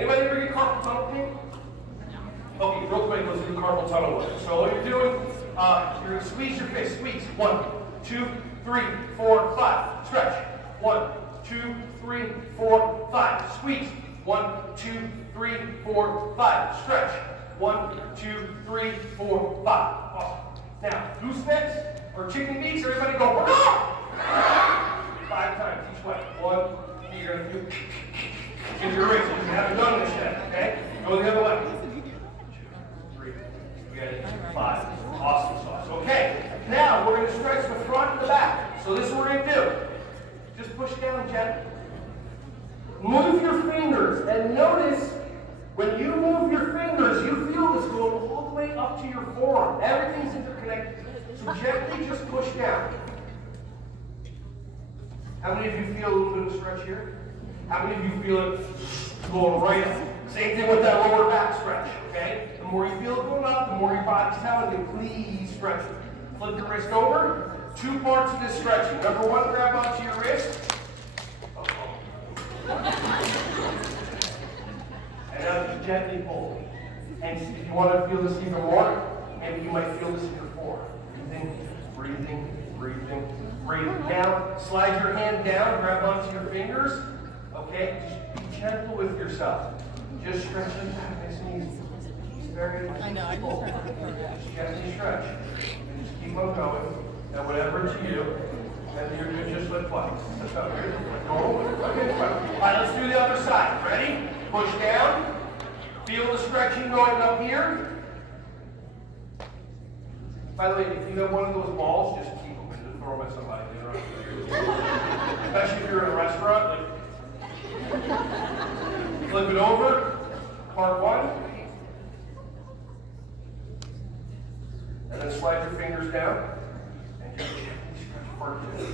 Anybody ever get carpal tunnel pain? Okay, real quick, let's do carpal tunnel work. So what you're doing, you're going to squeeze your fist. Squeeze. 1, 2, 3, 4, 5. Stretch. 1, 2, 3, 4, 5. Squeeze. 1, 2, 3, 4, 5. Stretch. 1, 2, 3, 4, 5. Awesome. Now, goosenecks or chicken beaks, everybody go, work on! 5 times each way. 1, you're going to do in your wrist. You haven't done this yet, okay? Go the other way. 2, 3, good, 5. Awesome sauce. Okay, now we're going to stretch the front and the back. So this is what we're going to do. Just push down gently. Move your fingers, and notice when you move your fingers, you feel this going all the way up to your forearm. Everything's interconnected. So gently just push down. How many of you feel a little bit of stretch here? How many of you feel it going right up? Same thing with that lower back stretch, okay? The more you feel it going up, the more your body's telling you, please stretch it. Flip your wrist over. 2 parts of this stretching. Number 1, grab onto your wrist. And now just gently pull. And if you want to feel this even more, maybe you might feel this in your forearm. Breathing, breathing, breathing, breathing. Now, slide your hand down, grab onto your fingers. Okay, just be gentle with yourself. Just stretch it back, nice and easy. Very nice. I know, I just gently stretch. And just keep on going. And whatever to you, and you're going to just lift twice. That's how you're going. Okay, all right, let's do the other side. Ready? Push down. Feel the stretching going up here. By the way, if you have one of those balls, just keep them and throw them at somebody later on. Especially if you're in a restaurant. Flip it over. Part 1. And then slide your fingers down. And just gently stretch part 2.